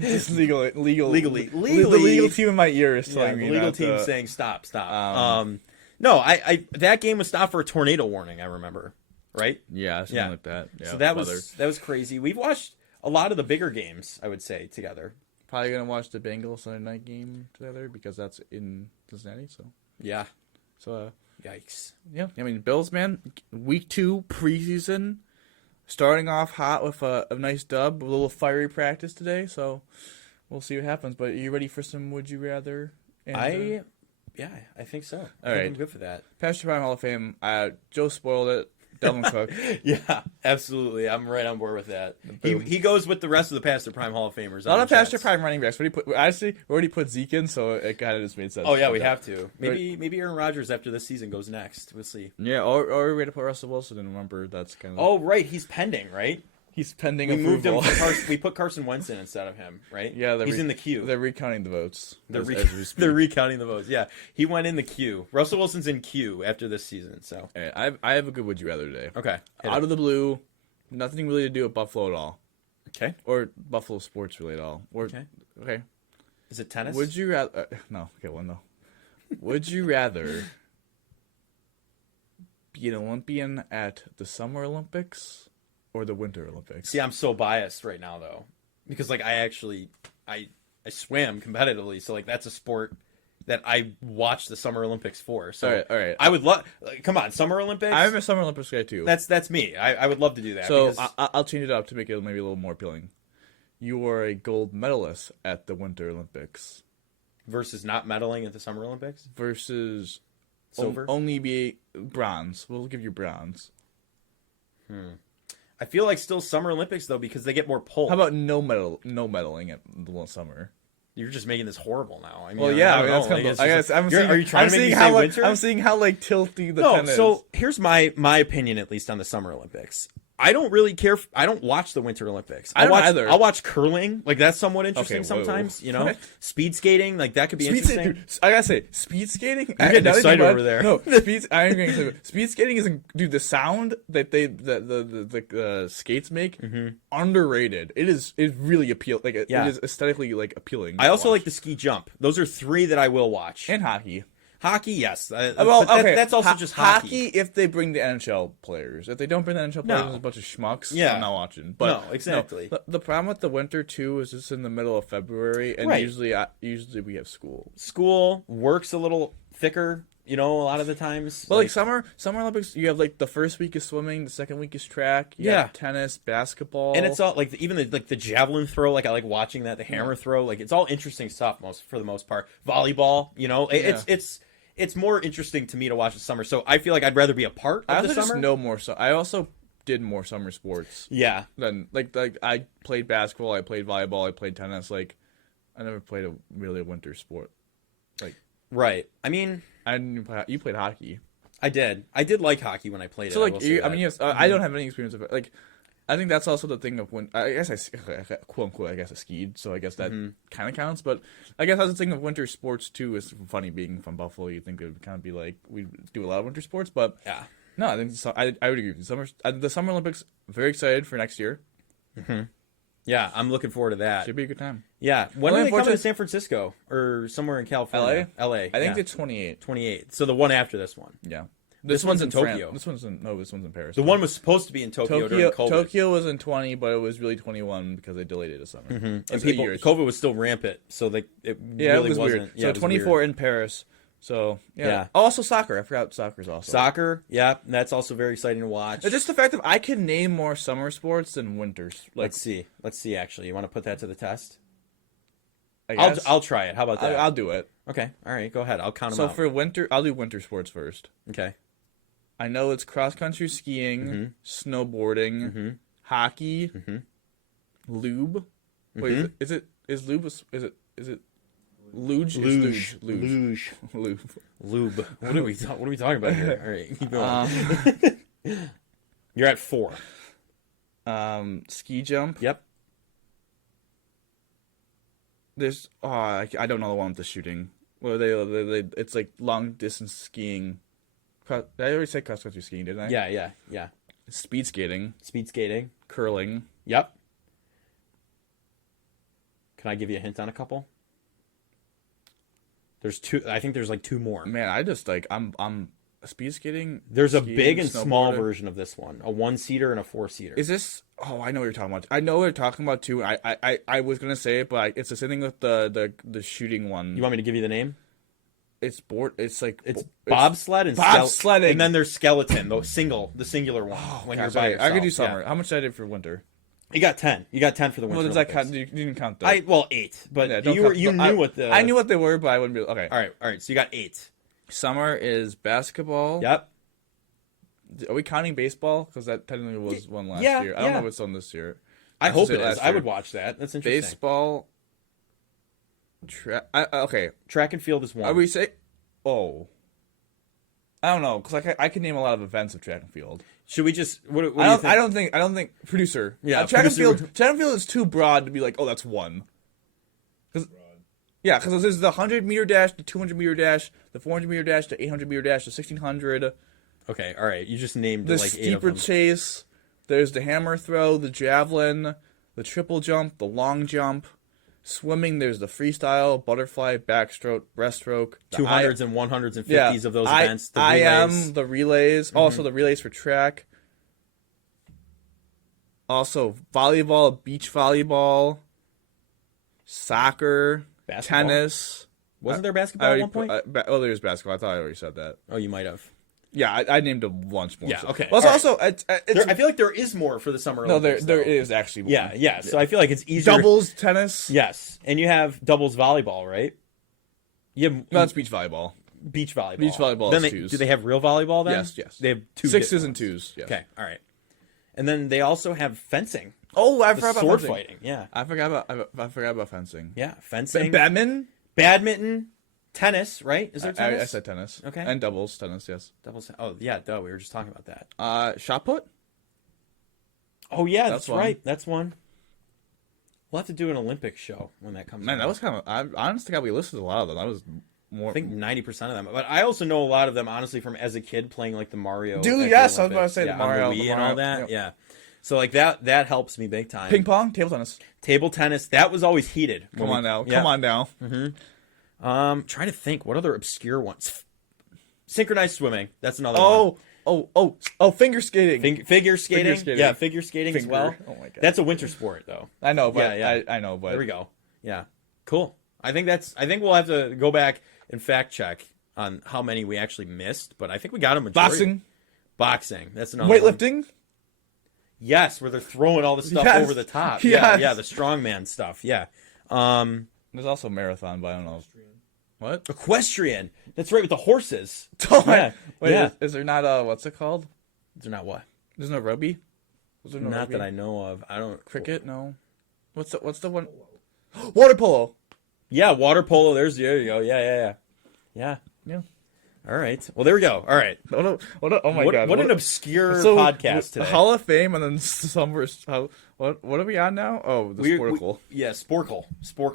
Just legally. The legal team in my ear is telling me the legal team saying stop. No, I that game was stopped for a tornado warning. I remember, right? Yeah, something like that. Yeah, so that was crazy. We've watched a lot of the bigger games. I would say together. Probably gonna watch the Bengals Sunday night game together because that's in Cincinnati. So yeah. So yikes. Yeah, I mean Bills, man. Week 2 preseason. Starting off hot with a nice dub, a little fiery practice today, so we'll see what happens. But are you ready for some Would You Rather? I think so. All right. I'm good for that. Pastor Prime Hall of Fame. Joe spoiled it. Delvin Cook. Yeah, absolutely. I'm right on board with that. He goes with the rest of the Pastor Prime Hall of Famers. A lot of Pastor Prime running backs. We already put Zeke in, so it kind of just made sense. Oh yeah, we have to. Maybe Aaron Rodgers after this season goes next. We'll see. Yeah, or we're going to put Russell Wilson in. Remember, that's kind of. Oh right, he's pending, right? He's pending. We moved him. We put Carson Wentz in instead of him, right? Yeah, he's in the queue. They're recounting the votes. They're recounting the votes. Yeah, he went in the queue. Russell Wilson's in queue after this season. So I have a good Would You Rather today. Okay, out of the blue, nothing really to do with Buffalo at all. Okay, or Buffalo sports really at all. Or, okay. Is it tennis? Would you rather? No, okay, one though. Would you rather be an Olympian at the Summer Olympics? Or the Winter Olympics. See, I'm so biased right now, though, because I swam competitively, so that's a sport that I watch the Summer Olympics for. So all right. I would love. Come on, Summer Olympics. I'm a Summer Olympics guy too. That's me. I would love to do that. So I'll change it up to make it maybe a little more appealing. You are a gold medalist at the Winter Olympics versus not medaling at the Summer Olympics versus silver. Only be bronze. We'll give you bronze. I feel like still Summer Olympics though because they get more pull. How about no medaling at the summer? You're just making this horrible now. I mean, well, yeah, that's kind of. Are you trying to make me say winter? I'm seeing how tilty the pen is. So here's my opinion, at least on the Summer Olympics. I don't really care. I don't watch the Winter Olympics. I don't either. I'll watch curling. That's somewhat interesting sometimes. What? Speed skating. That could be interesting. Dude, I gotta say, speed skating. I'm getting excited over there. No, speed skating isn't. Dude, the sound that the skates make underrated. It is really appealing. It is aesthetically appealing. I also like the ski jump. Those are 3 that I will watch. And hockey. Hockey, yes. That's also just hockey. If they bring the NHL players. If they don't bring the NHL players, it's a bunch of schmucks. I'm not watching. But no, exactly. The problem with the winter too is it's in the middle of February, and usually we have school. School works a little thicker You know, a lot of the times. Well, like Summer Olympics, you have like the first week is swimming, the second week is track. You have tennis, basketball, and it's all like even the javelin throw. Like I like watching that. The hammer throw. Like it's all interesting stuff. For the most part, volleyball. You know, it's more interesting to me to watch the summer. So I feel like I'd rather be a part of the summer. Just know more. So I also did more summer sports. Yeah. Than like I played basketball, I played volleyball, I played tennis. Like I never played a winter sport. Like right. I mean. You played hockey. I did. I did like hockey when I played it. So like, I don't have any experience of it. Like, I think that's also the thing of when I guess quote unquote I skied. So I guess that kind of counts. But I guess that's the thing of winter sports too. Is funny being from Buffalo. You think it would kind of be like we do a lot of winter sports, but yeah. No, I think I would agree with you. The Summer Olympics. Very excited for next year. Mm-hmm. Yeah, I'm looking forward to that. Should be a good time. Yeah. When are they coming to San Francisco or somewhere in California? LA. I think it's 28. 28. So the one after this one. Yeah. This one's in Tokyo. This one's in Paris. The one was supposed to be in Tokyo during COVID. Tokyo was in 20, but it was really 21 because they delayed it a summer. Mm-hmm. And COVID was still rampant, so it really was wasn't. Weird. Yeah, so 24 weird. In Paris. So yeah. Also soccer. I forgot soccer's also. Soccer, yeah, that's also very exciting to watch. It's just the fact that I can name more summer sports than winters. Like, let's see. Actually, you want to put that to the test? I'll try it. How about that? I'll do it. Okay, all right, go ahead. I'll count them out. So for winter, I'll do winter sports first. Okay. I know it's cross country skiing, snowboarding, hockey, lube. Wait, is it luge? Luge. Lube. What are we talking about here? All right, keep going. You're at 4. Ski jump. Yep. There's I don't know the one with the shooting. Well, they it's like long distance skiing. Did I already say cross country skiing? Didn't I? Yeah. Speed skating. Curling. Yep. Can I give you a hint on a couple? There's 2. I think there's like 2 more. Man, I just like I'm speed skating. There's a big and small version of this one. A 1-seater and a 4-seater. Is this? Oh, I know what you're talking about. I know what you're talking about too. I was gonna say it, but it's the same thing with the shooting one. You want me to give you the name? It's bobsled and bobsledding, and then there's skeleton, the singular one. Oh, when gosh, you're by yourself. I could do summer. Yeah. How much did I do for winter? You got 10. You got 10 for the winter. Well, does that count? You didn't count that. 8, but you knew what the. I knew what they were, but I wouldn't be okay. All right. So you got 8. Summer is basketball. Yep. Are we counting baseball? Because that technically was one last year. I don't know if it's on this year. I hope it is. I would watch that. That's interesting. Baseball. Okay. Track and field is 1. Are we say? Oh. I don't know, because I can name a lot of events of track and field. Should we just? What do you think? I don't think producer. Yeah, track and field is too broad to be like, oh, that's one. Because there's the 100-meter dash, the 200-meter dash, the 400-meter dash, the 800-meter dash, the 1600. Okay, all right. You just named the like 8 of them. steeplechase. There's the hammer throw, the javelin, the triple jump, the long jump. Swimming, there's the freestyle, butterfly, backstroke, breaststroke. 200s and 100s and 50s of those events. The relays. The relays. Mm-hmm. Also, the relays for track. Also, volleyball, beach volleyball, soccer, basketball? Tennis. Wasn't there basketball at one point? There's basketball. I thought I already said that. Oh, you might have. Yeah, I named a bunch more. Yeah, okay. Well, also, I feel like there is more for the Summer Olympics. No, there is actually more. Yeah. So I feel like it's easier. Doubles tennis. Yes, and you have doubles volleyball, right? No, it's beach volleyball. Beach volleyball. Beach volleyball then is 2s. Do they have real volleyball then? Yes. They have 2 6s and 2s. Yes. Okay, all right. And then they also have fencing. Oh, I forgot about sword fencing. Fighting. Yeah, I forgot about fencing. Yeah, fencing. Badminton. Tennis, right? Is there tennis? I said tennis. Okay. And doubles tennis, yes. Doubles. Oh, yeah, duh. We were just talking about that. Shot put? Oh, yeah, that's right. That's one. We'll have to do an Olympics show when that comes out. Man, that was kind of... I honestly got we listed a lot of them. That was more... I think 90% of them. But I also know a lot of them, honestly, from as a kid playing, like, the Mario... Dude, yes, I was about to say the Mario. On the Wii and all that, yeah. So, like, that helps me big time. Ping pong? Table tennis. Table tennis. That was always heated. Come on now. Mm-hmm. Trying to think. What other obscure ones? Synchronized swimming. That's another one. Oh, figure skating. Figure skating. Yeah, figure skating as well. Oh my god. That's a winter sport though. I know, but I know, but there we go. Yeah. Cool. I think we'll have to go back and fact check on how many we actually missed, but I think we got a majority. Boxing. That's another one. Weightlifting. Yes, where they're throwing all the stuff Yes. over the top. Yes. Yeah, the strongman stuff. Yeah. There's also marathon, but I don't know. What? Equestrian. That's right, with the horses. Oh, Yeah. Wait, Yeah. is there not what's it called? They're not what? There's no rugby. Was there no Not rugby? that I know of. I don't. Cricket? No. What's the one? Water polo. Yeah, water polo. There you go. Yeah. All right. Well, there we go. All right. Oh my god! What an obscure So, podcast today. Hall of Fame, and then some were. What are we on now? Oh, the Sporkle. Yeah, Sporkle.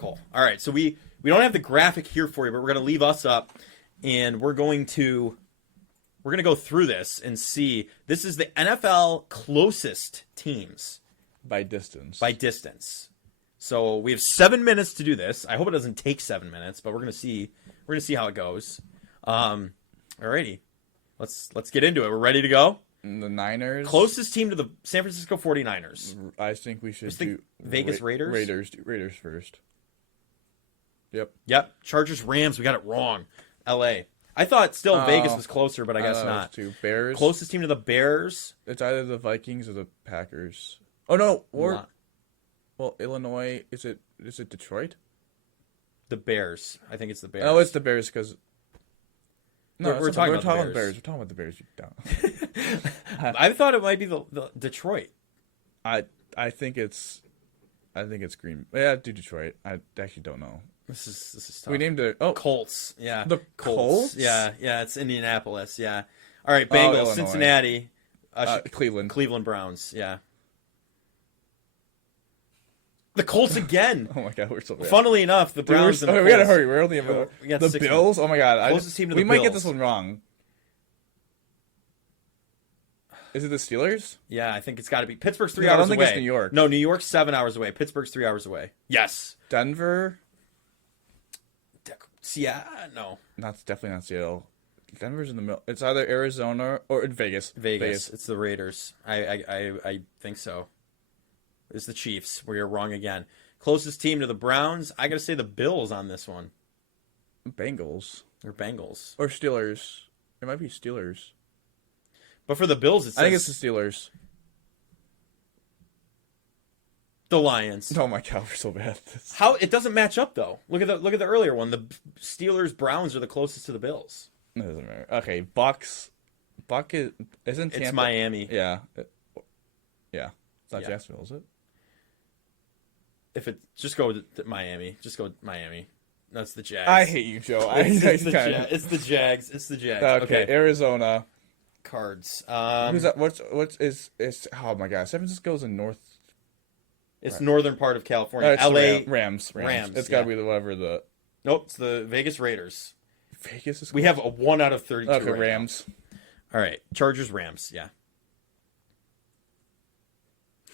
All right. So we don't have the graphic here for you, but we're going to leave us up, and we're going to go through this and see. This is the NFL closest teams By distance. So we have 7 minutes to do this. I hope it doesn't take 7 minutes, but we're gonna see how it goes. Alrighty, let's get into it. We're ready to go. The Niners. Closest team to the San Francisco 49ers. I think we should think do Vegas Raiders? Raiders first. Yep. Chargers Rams. We got it wrong. L.A. I thought still Vegas was closer, but I guess not. Bears. Closest team to the Bears. It's either the Vikings or the Packers. Oh no, well, Illinois. Is it Detroit? The Bears. I think it's the Bears. Oh, it's the Bears because. No, We're talking about the the Bears. Bears. We're talking about the Bears. You down. I thought it might be the Detroit. I think it's Green. Yeah, do Detroit. I actually don't know. This is tough. We named it. Oh, Colts. Yeah. The Colts? Yeah. It's Indianapolis. Yeah. All right, Bengals, Illinois. Cincinnati, Cleveland. Cleveland Browns. Yeah. The Colts again. Oh my god, we're so bad. Funnily enough, the Browns and the we gotta Colts. hurry. We're only about We got the 6 Bills. Oh my god, Closest team to we the might get Bills. this one wrong. Is it the Steelers? Yeah, I think it's got to be. Pittsburgh's 3 No, I hours don't think away. it's New York. No, New York's 7 hours away. Pittsburgh's 3 hours away. Yes. Denver? Seattle? No. That's definitely not Seattle. Denver's in the middle. It's either Arizona or Vegas. Vegas. It's the Raiders. I think so. It's the Chiefs, where you're wrong again. Closest team to the Browns, I got to say the Bills on this one. Bengals. Or Bengals. Or Steelers. It might be Steelers. But for the Bills, I think it's the Steelers. the Lions. Oh my god, we're so bad. How it doesn't match up though. Look at the earlier one. The Steelers Browns are the closest to the Bills. It doesn't matter. Okay, Bucks. Isn't Tampa? It's Miami. Yeah. Yeah. It's not Yeah. Jacksonville, is it? If it just go to Miami, just go Miami. That's the Jags. I hate you, Joe. It's the Jags. It's the Jags. Okay, Arizona. Cards. Who's that? What's is oh my god, San Francisco's in North. It's northern part of California. It's LA Rams. Rams, It's got to yeah. be whatever the Nope, it's the Vegas Raiders. Vegas is. We have a 1 out of 32. okay, right Rams. now. All right, Chargers Rams. Yeah.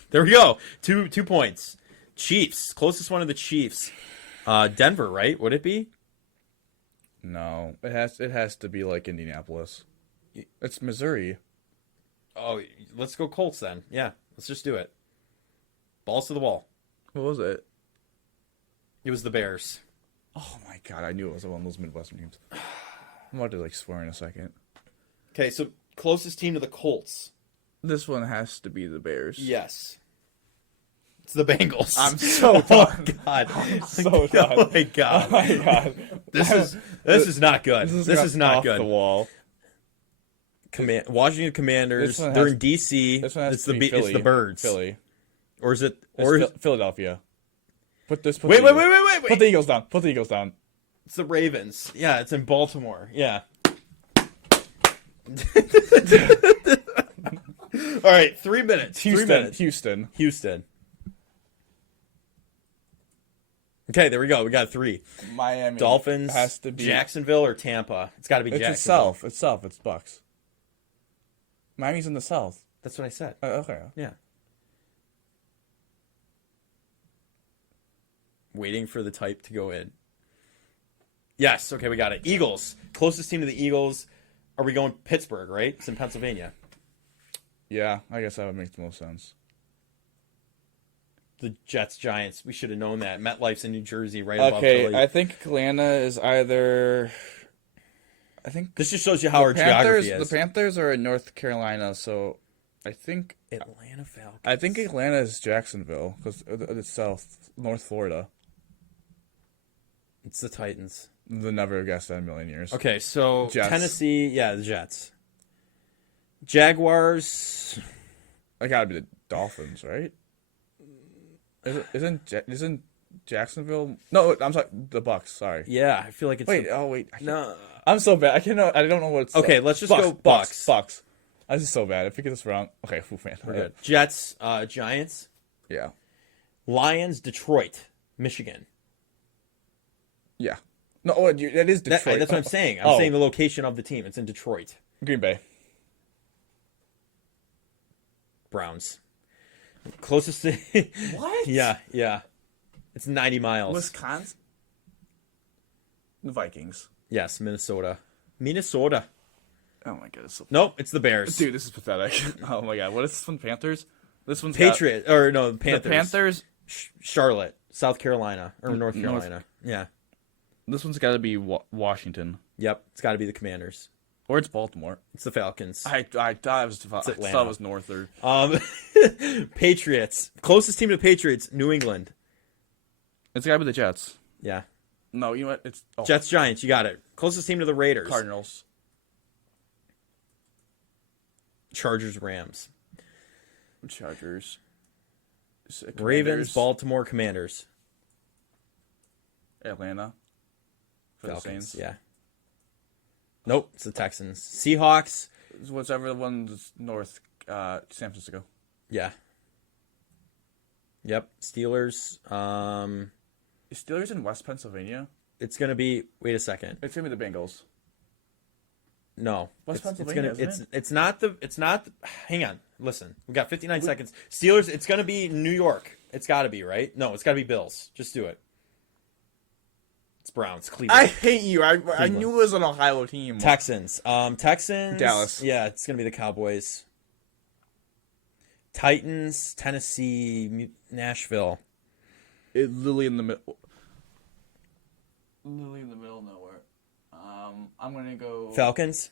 There we go. 2 points. Chiefs. Closest one of the Chiefs. Denver, right? Would it be? No, it has to be like Indianapolis. It's Missouri. Oh, let's go Colts then. Yeah, let's just do it. Balls to the wall. What was it? It was the Bears. Oh my god, I knew it was one of those Midwestern teams. I'm about to like swear in a second. Okay, so closest team to the Colts. This one has to be the Bears. Yes. It's the Bengals. I'm so Oh done. god. So done. Oh my god. Oh my god. This is not good. This is not off good. the wall. Washington Commanders. They're in DC. This one has It's to be Philly. it's the Birds. Philly. Or is it Philadelphia. Put Wait. the Eagles down. Put the Eagles down. It's the Ravens. Yeah, it's in Baltimore. Yeah. All right, 3 minutes. 3 minutes. Houston. Okay, there we go. We got 3. Miami. Dolphins, has to be Jacksonville, or Tampa. It's got to be It's Jacksonville. the South. It's Bucks. Miami's in the South. That's what I said. Okay. Yeah. Waiting for the type to go in. Yes, okay, we got it. Eagles. Closest team to the Eagles. Are we going Pittsburgh, right? It's in Pennsylvania. Yeah, I guess that would make the most sense. The Jets, Giants. We should have known that. MetLife's in New Jersey, right above Okay, Philly. I think Atlanta is either. I think This just shows you how our geography is. The Panthers are in North Carolina, so I think Atlanta Falcons. I think Atlanta is Jacksonville because it's North Florida. It's the Titans. They'll never have guessed that in a million years. Okay, so Jets. Tennessee, the Jets. Jaguars. I gotta be the Dolphins, right? Isn't Jacksonville? No, I'm sorry, the Bucks. Sorry. Yeah, I feel like it's. Wait, no. I'm so bad. I don't know what it's. Okay, let's just go Bucks. Bucks. I was so bad. If we get this wrong, okay, man. We're good. Jets, Giants. Yeah. Lions, Detroit, Michigan. Yeah. No, that is Detroit. That's what I'm saying. I'm saying the location of the team. It's in Detroit. Green Bay. Browns. Closest to... What? Yeah. It's 90 miles. Wisconsin. The Vikings. Yes, Minnesota. Oh my god. Nope, it's the Bears. Dude, this is pathetic. Oh my god. What is this one? Panthers? This one's Patriots. The Panthers. The Panthers. Charlotte, South Carolina, or North Carolina. Yeah. This one's got to be Washington. Yep, it's got to be the Commanders. Or it's Baltimore. It's the Falcons. I thought it was North or... Patriots. Closest team to Patriots, New England. It's got to be the Jets. Yeah. No, you know what? It's... Oh. Jets, Giants, you got it. Closest team to the Raiders. Cardinals. Chargers, Rams. Chargers. Ravens, Baltimore, Commanders. Atlanta. For Falcons, the Saints. yeah. Nope, it's the Texans. Seahawks. Whichever one that's north, San Francisco. Yeah. Yep. Steelers. Is Steelers in West Pennsylvania? It's gonna be. Wait a second. It's gonna be the Bengals. No. West Pennsylvania. It's not the. Hang on. Listen. We got 59 seconds. Steelers. It's gonna be New York. It's got to be right. No, it's got to be Bills. Just do it. It's Browns. Cleveland. I hate you. I knew it was an Ohio team. Texans. Texans. Dallas. Yeah, it's gonna be the Cowboys. Titans. Tennessee. Nashville. Literally in the middle. Literally in the middle of nowhere. I'm gonna go Falcons.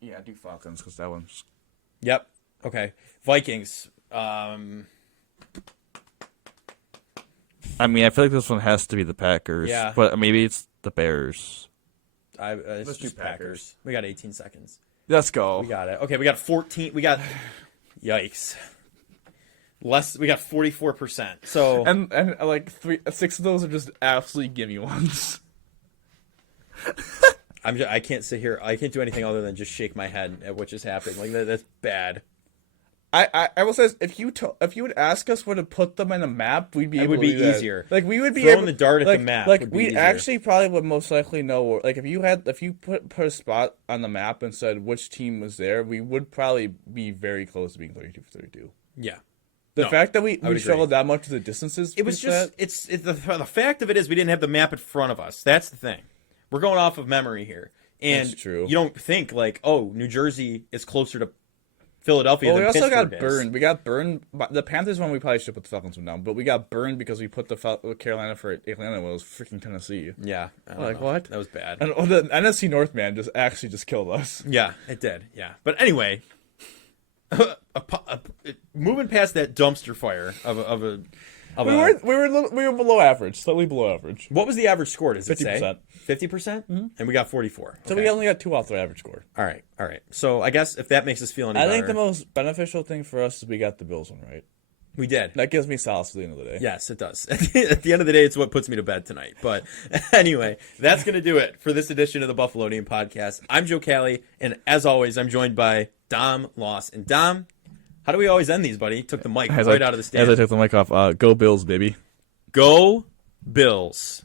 Yeah, do Falcons because that one's. Yep. Okay. Vikings. I mean, I feel like this one has to be the Packers. Yeah. But maybe it's the Bears. It's Let's just do Packers. Packers. We got 18 seconds. Let's go. We got it. Okay, we got 14. We got. Yikes. We got 44%. So. And like 6 of those are just absolutely gimme ones. I can't sit here. I can't do anything other than just shake my head at what just happened. Like that's bad. I will say if you would ask us where to put them in a map, we'd be able to do that. Easier. Like we would be throwing the dart at the map. Like would be we easier. actually probably would most likely know. Like if you put a spot on the map and said which team was there, we would probably be very close to being 32 for 32. Yeah. The fact that we agree. struggled that much with the distances. It was just the fact of it is we didn't have the map in front of us. That's the thing. We're going off of memory here, and That's true. You don't think like, oh, New Jersey is closer to Philadelphia. Well, we than also Pittsburgh got burned. We got burned. The Panthers one, we probably should put the Falcons one down, but we got burned because we put the Carolina for Atlanta when it was freaking Tennessee. Yeah, I don't like know. what? That was bad. And the NFC North man just killed us. Yeah, it did. Yeah, but anyway, moving past that dumpster fire of a. We were below average, slightly below average. What was the average score? Does it 50%. 50%? And we got 44. So Okay. we only got 2 off the average score. All right. So I guess if that makes us feel any better. I think the most beneficial thing for us is we got the Bills one right. We did. That gives me solace at the end of the day. Yes, it does. At the end of the day, it's what puts me to bed tonight. But anyway, that's going to do it for this edition of the Buffalonian Podcast. I'm Joe Callie, and as always, I'm joined by Dom Loss. And Dom, how do we always end these, buddy? Took the mic right out of the stand. As I took the mic off, go Bills, baby. Go Bills.